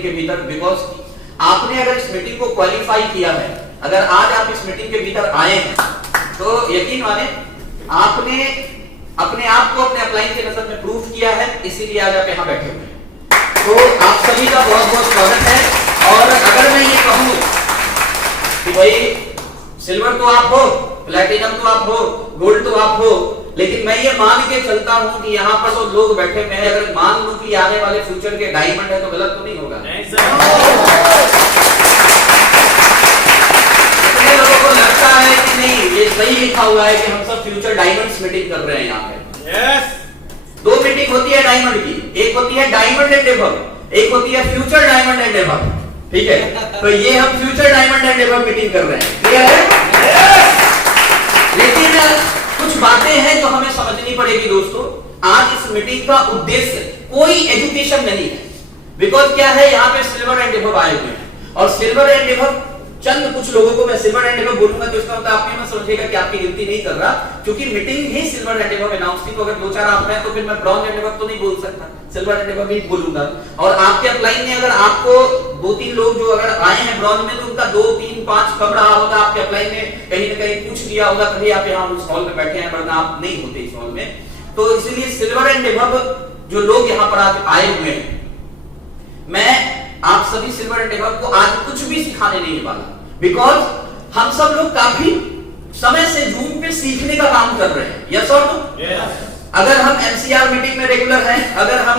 Meeting के भीतर, because आपने अगर इस मीटिंग को क्वालिफाई किया है, अगर आज आप इस मीटिंग के भीतर आए हैं, तो यकीन माने आपने अपने आप को अपने अपलाइन के नजर में प्रूव किया है, इसीलिए आज आप यहाँ बैठे हुए हैं। तो आप सभी का बहुत बहुत स्वागत है। और अगर मैं ये कहूं कि भाई सिल्वर तो आप हो, प्लैटिनम तो आप हो, गोल्ड तो आप हो, लेकिन मैं ये मान के चलता हूं कि यहाँ पर तो लोग बैठे हुए हैं, अगर मान लूं कि आने वाले फ्यूचर के डायमंड है तो गलत तो नहीं होगा। कितने लोगों को लगता है कि नहीं ये सही लिखा हुआ है कि हम सब फ्यूचर डायमंड्स मीटिंग कर रहे हैं यहाँ पे? यस। दो मीटिंग होती है डायमंड की, एक होती है डायमंड एंड एबव, एक होती है फ्यूचर डायमंड एंड एबव, ठीक है? तो ये हम future diamond and above meeting कर रहे हैं, क्लियर है? लेकिन कुछ बातें हैं जो हमें समझनी पड़ेगी दोस्तों। आज इस मीटिंग का उद्देश्य कोई एजुकेशन नहीं है, बिकॉज क्या है, यहाँ पे सिल्वर एंड एबव आए हुए हैं, और सिल्वर एंड एबव चंद कुछ लोगों को मैं सिल्वर एंड एबव बोलूंगा तो इसका मतलब आप ये मत समझिएगा कि आपकी गिनती नहीं कर रहा, क्योंकि meeting he silver and above announce थी। तो अगर दो चार आप हैं तो फिर मैं ब्रॉन्ज एंड एबव तो नहीं बोल सकता, सिल्वर एंड एबव भी बोलूंगा। और आपके अपलाइन में अगर आपको दो तीन लोग जो अगर आए हैं ब्रॉन्ज में, तो उनका 2 3 5 कब रहा होगा आपके अपलाइन में, कहीं ना कहीं पूछ लिया होगा, तभी आप यहाँ उस हॉल में बैठे हैं, वरना आप नहीं होते इस हॉल में। तो इसलिए सिल्वर एंड एबव जो लोग यहाँ पर आज आए हुए हैं, मैं आप सभी सिल्वर एंड एबव को आज कुछ भी सिखाने नहीं वाला, बिकॉज हम सब लोग काफी समय से जूम पे सीखने का काम कर रहे हैं। यस और नो? अगर हम एमसीआर मीटिंग में रेगुलर हैं, अगर हम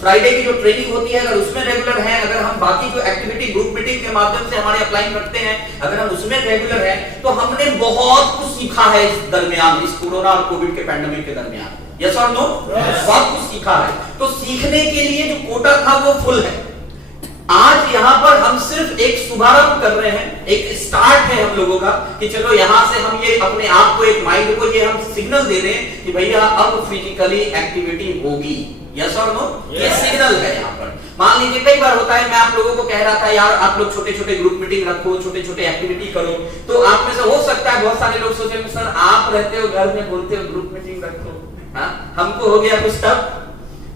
फ्राइडे की जो ट्रेनिंग होती है अगर उसमें रेगुलर हैं, अगर हम बाकी जो एक्टिविटी ग्रुप मीटिंग के माध्यम से हमारे अपलाइन करते हैं अगर हम उसमें रेगुलर हैं, तो हमने बहुत कुछ सीखा है इस दरमियान, इस कोरोना और कोविड के पैंडेमिक के दरमियान। यस और नो? बहुत कुछ सीखा है। तो सीखने के लिए जो कोटा था वो फुल है। आज यहाँ पर हम सिर्फ एक शुभारंभ कर रहे हैं, एक स्टार्ट है हम लोगों का कि चलो यहाँ से हम ये अपने आप को, एक माइंड को ये हम सिग्नल दे रहे हैं कि भैया अब फिजिकली एक्टिविटी होगी। यस और नो? ये सिग्नल है यहाँ पर। मान लीजिए कई बार होता है, मैं आप लोगों को कह रहा था यार आप लोग छोटे छोटे ग्रुप मीटिंग रखो, छोटे छोटे एक्टिविटी करो, तो आप में से हो सकता है बहुत सारे लोग सोचे सर आप रहते हो घर में बोलते हो ग्रुप मीटिंग रखो, हाँ हमको हो गया कुछ तब।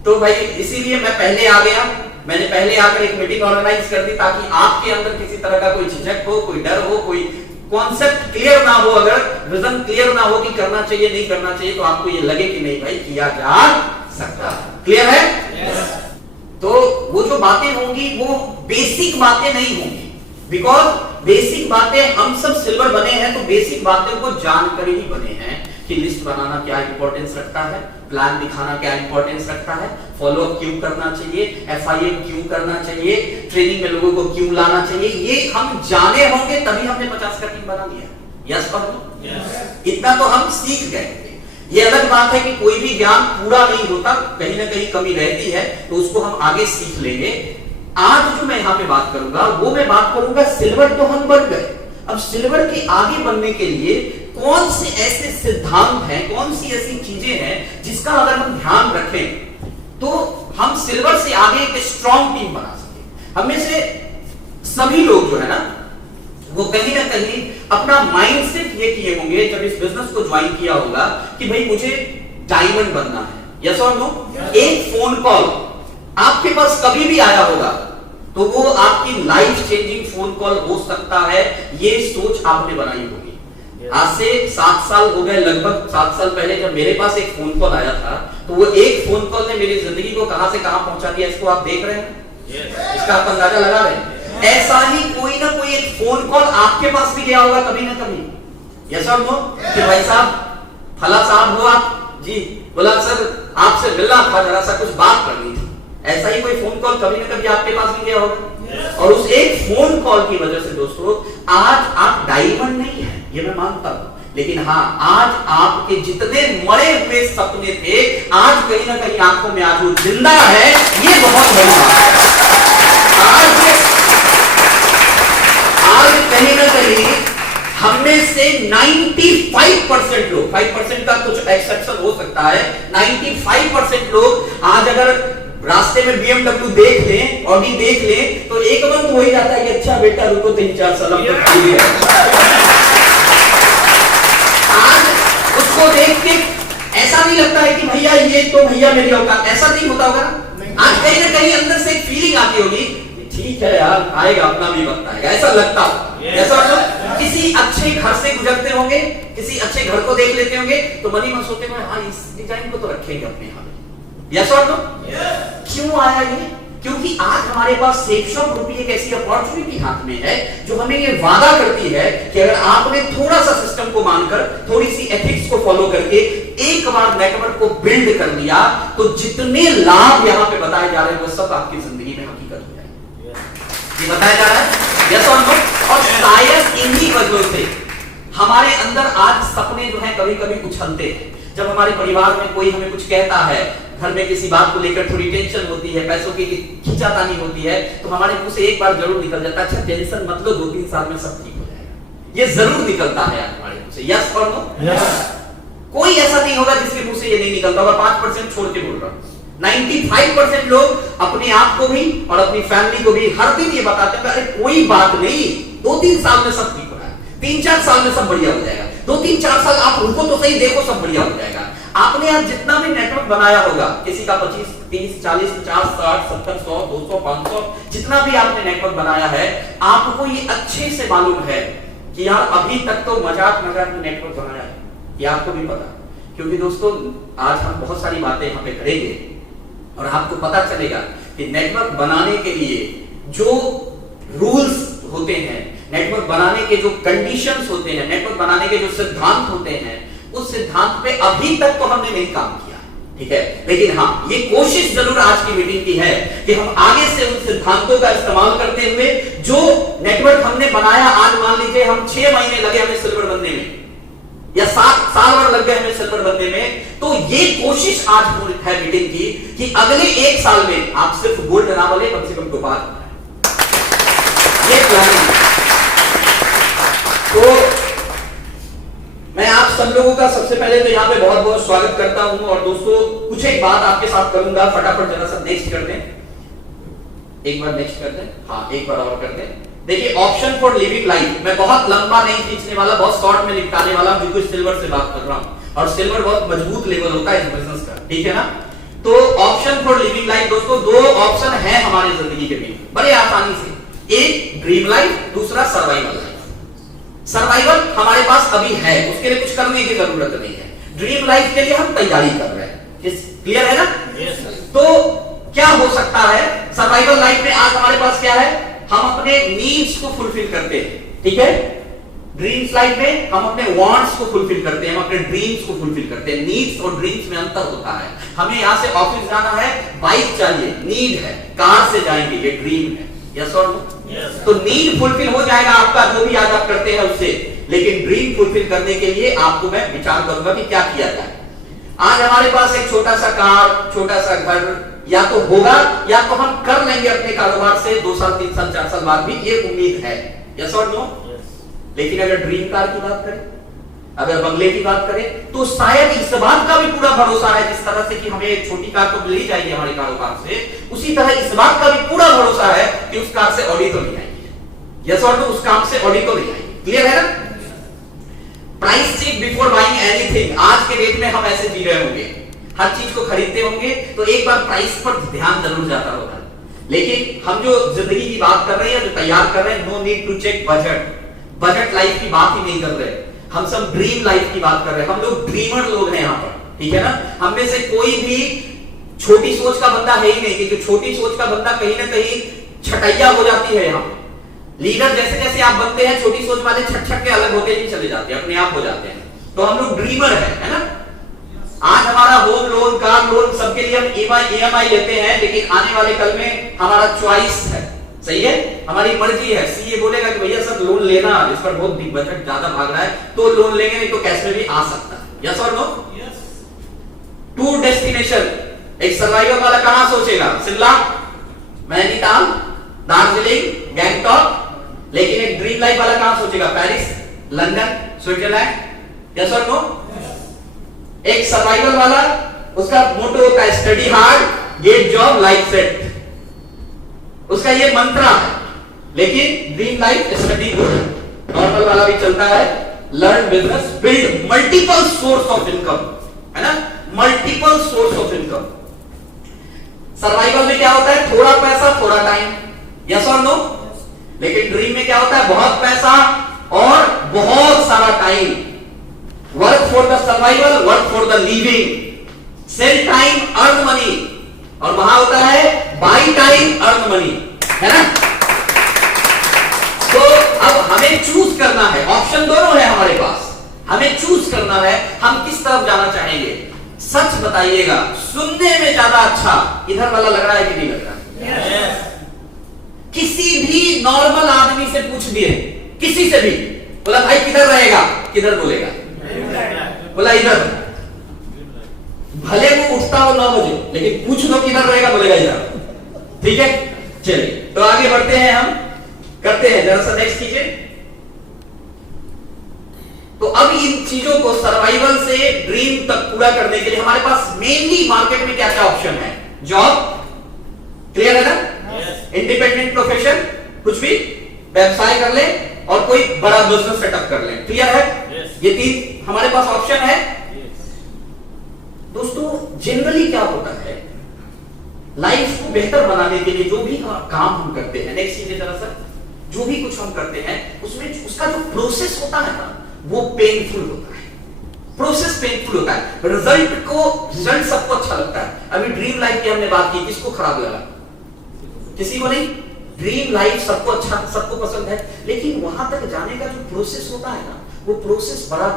तो भाई इसीलिए मैं पहले आ गया, मैंने पहले आकर एक मीटिंग ऑर्गेनाइज कर दी ताकि आपके अंदर किसी तरह का कोई झिझक हो, कोई डर हो, कोई कॉन्सेप्ट क्लियर ना हो, अगर विजन क्लियर ना हो कि करना चाहिए नहीं करना चाहिए, तो आपको ये लगे कि नहीं भाई किया जा सकता है। क्लियर है? yes. तो वो जो बातें होंगी वो बेसिक बातें नहीं होंगी, बिकॉज बेसिक बातें हम सब सिल्वर बने हैं, तो बेसिक बातें को जानकर ही बने हैं कि लिस्ट बनाना क्या इंपॉर्टेंस रखता है, प्लान दिखाना क्या इंपॉर्टेंस रखता है, फॉलो अप क्यों करना चाहिए, एफआईएम क्यों करना चाहिए, ट्रेनिंग में लोगों को क्यों लाना चाहिए, ये हम जाने होंगे तभी हमने 50 का टीम बना लिया। यस और नो? इतना तो हम सीख गए। ये अलग बात है कि कोई भी ज्ञान पूरा नहीं होता, कहीं ना कहीं कमी रहती है, तो उसको हम आगे सीख लेंगे। आज जो मैं यहाँ पे बात करूंगा वो मैं बात करूंगा सिल्वर तो हम बन गए, अब सिल्वर के आगे बनने के लिए कौन से ऐसे सिद्धांत हैं, कौन सी ऐसी चीजें हैं जिसका अगर हम ध्यान रखें तो हम सिल्वर से आगे एक स्ट्रॉन्ग टीम बना सके। हमें से सभी लोग जो है ना वो कहीं ना कहीं अपना माइंडसेट ये किए होंगे जब इस बिजनेस को ज्वाइन किया होगा कि भाई मुझे डायमंड बनना है। यस और नो? एक फोन कॉल आपके पास कभी भी आया होगा तो वो आपकी लाइफ चेंजिंग फोन कॉल हो सकता है, ये सोच आपने बनाई होगी। आज से 7 साल हो गए, लगभग 7 साल पहले जब मेरे पास एक फोन कॉल आया था, तो वो एक फोन कॉल ने मेरी जिंदगी को कहां से कहां पहुंचा दिया, इसको आप देख रहे हैं, इसका आप अंदाजा लगा रहे हैं। ऐसा ही कोई ना कोई एक फोन कॉल आपके पास भी गया होगा कभी ना कभी। यस और नो? कि भाई साहब फला साहब हो आप जी, बोला सर आपसे मिलना था, जरा सा कुछ बात करनी थी। ऐसा ही कोई फोन कॉल कभी ना कभी आपके पास भी गया होगा। और उस एक फोन कॉल की वजह से दोस्तों आज आप डायमंड नहीं है, ये मैं मानता हूं, लेकिन हाँ आज आपके जितने मरे हुए सपने थे आज कहीं ना कहीं आंखों में आज वो जिंदा है, ये बहुत बड़ी बात है। आज कहीं ना कहीं हमने से 95% लोग, 5% का कुछ एक्सेप्शन हो सकता है, 95% लोग आज अगर रास्ते में BMW देख लें, ऑडी देख लें, तो एक मन तो हो ही जाता है कि अच्छा बेटा रुको 3-4 साल आज उसको देख के ऐसा नहीं लगता है कि भैया ये तो भैया मेरी औकात, ऐसा नहीं होता होगा। आज कहीं ना कहीं अंदर से एक फीलिंग आती होगी ठीक है यार, आएगा, अपना भी वक्त आएगा, ऐसा लगता हो। ऐसा मतलब किसी अच्छे घर से गुजरते होंगे, किसी अच्छे घर को देख लेते होंगे, तो मन ही मन सोचते होंगे हाँ इस डिजाइन को तो रखेंगे अपने यहाँ पे। यस और नो? क्यों आया ये? क्योंकि आज हमारे पास सेपशॉप ग्रुप एक ऐसी अपॉर्चुनिटी हाथ में है जो हमें ये वादा करती है कि अगर आपने थोड़ा सा सिस्टम को मानकर, थोड़ी सी एथिक्स को फॉलो करके एक बार नेटवर्क को बिल्ड कर लिया, तो जितने लाभ यहां पे बताए जा रहे हैं वो सब आपकी जिंदगी में हकीकत हो जाएगी। ये बताया जा रहा है, यस और नो? और शायद इन्हीं वजहों से हमारे अंदर आज सपने जो है कभी कभी उछलते हैं। जब हमारे परिवार में कोई हमें कुछ कहता है, घर में किसी बात को लेकर थोड़ी टेंशन होती है, पैसों की खींचातानी होती है, तो हमारे मुंह से एक बार जरूर निकल जाता है, अच्छा टेंशन मत लो, 2-3 साल में सब ठीक हो जाएगा। ये जरूर निकलता है हमारे मुंह से। यस और नो? कोई ऐसा नहीं होगा जिसके मुंह से ये नहीं निकलता होगा। 5% छोड़ के बोल रहा हूं, 95% लोग अपने आप को भी और अपनी फैमिली को भी हर दिन ये बताते हैं, अरे कोई बात नहीं, 2-3 साल में सब ठीक हो रहा है, 3-4 साल में सब बढ़िया हो जाएगा, 2-3-4 साल आप रुको तो सही, देखो सब बढ़िया हो जाएगा। आपने आज जितना भी नेटवर्क बनाया होगा, किसी का 25, 30, 40, 50, 60, 70, 100, 200, 500, जितना भी आपने नेटवर्क बनाया है, आपको ये अच्छे से मालूम है कि यार अभी तक तो मजाक मजाक में नेटवर्क बनाया है, ये आपको भी पता। क्योंकि दोस्तों आज हम बहुत सारी बातें यहाँ पे करेंगे और आपको पता चलेगा कि नेटवर्क बनाने के लिए जो रूल्स होते हैं, नेटवर्क बनाने के जो कंडीशंस होते हैं, नेटवर्क बनाने के जो सिद्धांत होते हैं, उस सिद्धांत पे अभी तक तो हमने नहीं काम किया, ठीक है। लेकिन हाँ, ये कोशिश जरूर आज की मीटिंग की है कि हम आगे से उन सिद्धांतों का इस्तेमाल करते हुए जो नेटवर्क हमने बनाया, आज मान लीजिए हम 6 महीने लगे हमें सिल्वर बनने में, या 7 साल भर लग गए हमें सिल्वर बनने में, तो ये कोशिश आज है मीटिंग की कि अगले 1 साल में आप सिर्फ गोल्ड ना बने, कम से कम टोपाज बनाए। ये प्लानिंग। तो मैं आप सब लोगों का सबसे पहले तो यहाँ पे बहुत बहुत स्वागत करता हूं। और दोस्तों कुछ एक बात आपके साथ करूंगा, फटाफट जरा सा नेक्स्ट कर दें, एक बार नेक्स्ट कर दें, हाँ एक बार और कर दें। देखिए ऑप्शन फॉर लिविंग लाइफ, मैं बहुत लंबा नहीं खींचने वाला, बहुत शॉर्ट में निपटाने वाला हूं, क्योंकि सिल्वर से बात कर रहा हूं और सिल्वर बहुत मजबूत लेवल होता है इस बिजनेस का, ठीक है ना। तो ऑप्शन फॉर लिविंग लाइफ दोस्तों, 2 ऑप्शन है हमारी जिंदगी के बीच बड़े आसानी से, एक ड्रीम लाइफ, दूसरा सर्वाइवल लाइफ। सर्वाइवल हमारे पास अभी है, उसके लिए कुछ करने की जरूरत नहीं है। ड्रीम लाइफ के लिए हम तैयारी कर रहे हैं, क्लियर है ना? yes, तो क्या हो सकता है सर्वाइवल लाइफ में? आज हमारे पास क्या है, हम अपने नीड्स को फुलफिल करते हैं, ठीक है। ड्रीम्स लाइफ में हम अपने वांट्स को फुलफिल करते हैं, हम अपने ड्रीम्स को फुलफिल करते हैं। नीड्स और ड्रीम्स में अंतर होता है। हमें यहां से ऑफिस जाना है, बाइक चाहिए, नीड है, कार से जाएंगे, ये ड्रीम है। यस और नो? तो नीड फुलफिल हो जाएगा आपका, जो भी आज आप करते हैं उससे, लेकिन ड्रीम फुलफिल करने के लिए आपको मैं विचार करूंगा कि क्या किया जाए। आज हमारे पास एक छोटा सा कार, छोटा सा घर या तो होगा या तो हम कर लेंगे अपने कारोबार से 2 साल 3 साल 4 साल बाद भी, ये उम्मीद है। यस और नो? लेकिन अगर ड्रीम कार की बात करें, अगर बंगले की बात करें, तो शायद इस बात का भी पूरा भरोसा है, जिस तरह से कि हमें एक छोटी कार तो मिल ही जाएगी हमारे कारोबार से, उसी तरह इस बात का भी पूरा भरोसा है कि उस कार से ऑडी तो नहीं आएगी। यस और नो? उस काम से ऑडी तो नहीं आएगी, क्लियर है ना? Price check before buying anything, आज के डेट में हम ऐसे जी रहे होंगे, हर चीज को खरीदते होंगे तो एक बार प्राइस पर ध्यान जरूर जाता होगा। लेकिन हम जो जिंदगी की बात कर रहे हैं, जो तैयार कर रहे हैं, no need to check budget, budget life की बात ही नहीं कर रहे, हम सब ड्रीम लाइफ की बात कर रहे हैं। हम लोग ड्रीमर लोग हैं यहाँ पर, ठीक है ना। हम में से कोई भी छोटी सोच का बंदा है ही नहीं, क्योंकि छोटी सोच का बंदा कहीं ना कहीं छटैया हो जाती है। यहाँ लीडर जैसे जैसे आप बनते हैं, छोटी सोच वाले छट छट के अलग होते ही चले जाते हैं, अपने आप हो जाते हैं। तो हम लोग ड्रीमर है ना। आज हमारा होम लोन, कार लोन, सबके लिए हम EMI लेते हैं, लेकिन आने वाले कल में हमारा चॉइस है, सही है, हमारी मर्जी है। सीए बोलेगा कि भैया सर लोन लेना, इस पर बहुत बजट ज्यादा भाग रहा है, तो लोन लेंगे, नहीं तो कैश में भी आ सकता है। यस और नो? टूर डेस्टिनेशन, एक सर्वाइवल वाला कहां सोचेगा? शिमला, नैनीताल, दार्जिलिंग, गैंगटॉक। लेकिन एक ड्रीम लाइफ वाला कहां सोचेगा? Paris, London, Switzerland. यस और नो? एक सर्वाइवल वाला, उसका मोटो होता है study hard, get job, life set, उसका ये मंत्रा है। लेकिन dream life study good, normal वाला भी चलता है, learn business, build multiple source of income, है ना, multiple source of income. Survival में क्या होता है? थोड़ा पैसा, थोड़ा टाइम, यस और नो? लेकिन ड्रीम में क्या होता है? बहुत पैसा और बहुत सारा time. Work for the survival, work for the living, sell time earn money, और वहां होता है बाई टाइम अर्न मनी, है ना? तो अब हमें चूज करना है, ऑप्शन दोनों है हमारे पास, हमें चूज करना है हम किस तरफ जाना चाहेंगे। सच बताइएगा, सुनने में ज्यादा अच्छा इधर वाला लग रहा है कि नहीं लग रहा? yes. किसी भी नॉर्मल आदमी से पूछ दिए, किसी से भी, बोला भाई किधर रहेगा, किधर बोलेगा? बोला इधर। भले वो उठता हो 9 बजे, लेकिन पूछ लो किधर रहेगा, बोलेगा इधर। ठीक है, चलिए तो आगे बढ़ते हैं, हम करते हैं, जरा सा नेक्स्ट कीजिए। तो अब इन चीजों को सर्वाइवल से ड्रीम तक पूरा करने के लिए हमारे पास मेनली मार्केट में क्या क्या ऑप्शन है? जॉब, क्लियर है ना? इंडिपेंडेंट प्रोफेशन, कुछ भी व्यवसाय कर ले और कोई बड़ा बिजनेस सेटअप कर ले, क्लियर है? ये 3 हमारे पास ऑप्शन है। दोस्तों जनरली क्या होता है, लाइफ को बेहतर बनाने के लिए जो भी काम हम करते हैं, नेक्स्ट कीजिए जरा सा, जो भी कुछ हम करते हैं उसमें उसका जो प्रोसेस होता है ना, वो पेनफुल होता है। प्रोसेस पेनफुल होता है, रिजल्ट सबको अच्छा लगता है। अभी ड्रीम लाइफ की हमने बात की, किसको खराब लगा? किसी को नहीं। ड्रीम लाइफ सबको अच्छा, सबको पसंद है, लेकिन वहां तक जाने का जो प्रोसेस होता है ना, वो प्रोसेस बड़ा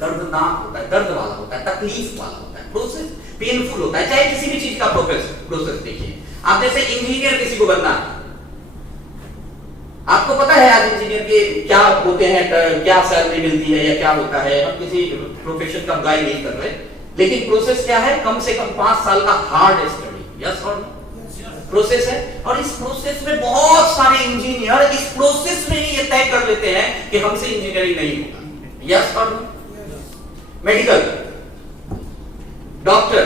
दर्दनाक होता है, दर्द वाला होता है, तकलीफ वाला होता है, प्रोसेस पेनफुल होता है। चाहे किसी भी चीज का प्रोसेस देखिए, आप जैसे इंजीनियर किसी को बनना है, आपको पता है आज इंजीनियर के क्या होते हैं, क्या सैलरी मिलती है या क्या होता है, हम किसी प्रोफेशन का बुराई नहीं कर रहे, लेकिन प्रोसेस क्या है? कम से कम 5 साल का हार्ड स्टडी, यस और नो? प्रोसेस है, और इस प्रोसेस में बहुत सारे इंजीनियर इस प्रोसेस में ही ये तय कर लेते हैं कि हमसे इंजीनियरिंग नहीं होगा, यस और नो? मेडिकल, डॉक्टर,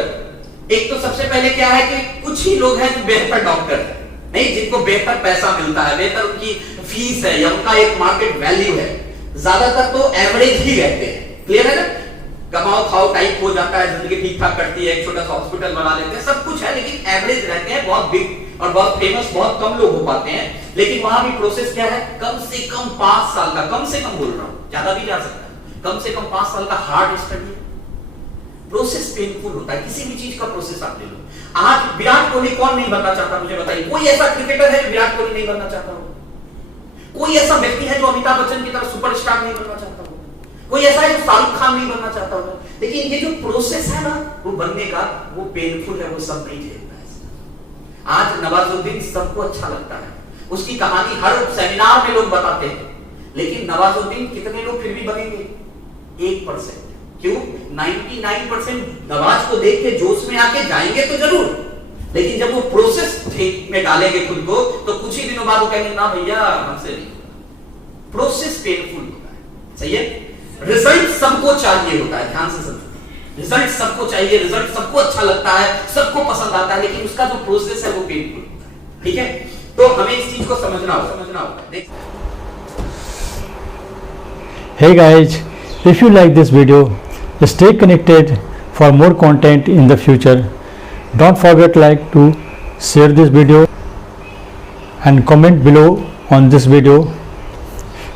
एक तो सबसे पहले क्या है कि कुछ ही लोग हैं जो बेहतर डॉक्टर है, नहीं, जिनको बेहतर पैसा मिलता है, बेहतर उनकी फीस है या उनका एक मार्केट वैल्यू है। ज्यादातर तो एवरेज ही रहते हैं, क्लियर है ना? कमाओ खाओ टाइप हो जाता है, जिंदगी ठीक ठाक कटती है, एक छोटा सा हॉस्पिटल बना लेते हैं, सब कुछ है, लेकिन एवरेज रहते हैं। बहुत बिग और बहुत फेमस बहुत कम लोग हो पाते हैं, लेकिन वहां भी प्रोसेस क्या है? कम से कम 5 साल का, कम से कम बोल रहा हूं, ज्यादा भी जा सकता है, कम से कम 5 साल का हार्ड स्टडी। प्रोसेस पेनफुल होता है, किसी भी चीज का प्रोसेस आप ले लो। आज विराट कोहली कौन नहीं बनना चाहता, मुझे बताइए? कोई ऐसा क्रिकेटर है जो विराट कोहली नहीं बनना चाहता हो? कोई ऐसा व्यक्ति है जो अमिताभ बच्चन की तरह सुपरस्टार नहीं बनना चाहता हो? कोई ऐसा है जो शाहरुख खान नहीं बनना चाहता होगा? लेकिन ये जो प्रोसेस है ना, वो बनने का, वो पेनफुल है, वो सब नहीं झेलता है। आज नवाजुद्दीन सबको अच्छा लगता है, उसकी कहानी हर सेमिनार में लोग बताते हैं, लेकिन नवाजुद्दीन कितने लोग फिर भी बनेंगे? 1%। क्यों? 99% नवाज को देख के जोश में आके जाएंगे तो जरूर, लेकिन जब वो प्रोसेस में डालेंगे खुद को, तो कुछ ही दिनों बाद वो कहेंगे ना भैया हमसे नहीं होगा। प्रोसेस पेनफुल होता है, सही है? रिजल्ट सबको चाहिए होता है, ध्यान से समझो, रिजल्ट सबको चाहिए, रिजल्ट सबको अच्छा लगता है, सबको पसंद आता है, लेकिन उसका जो प्रोसेस है वो पेनफुल होता है, ठीक है? तो हमें इस चीज को समझना होगा। Hey guys, if you like this video, stay connected for more content in the future. Don't forget to share this video and comment below on this video.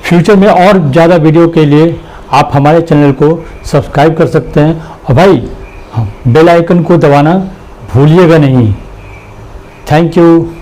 Future में और ज़्यादा वीडियो के लिए आप हमारे चैनल को सब्सक्राइब कर सकते हैं, और भाई बेल आइकन को दबाना भूलिएगा नहीं। Thank you.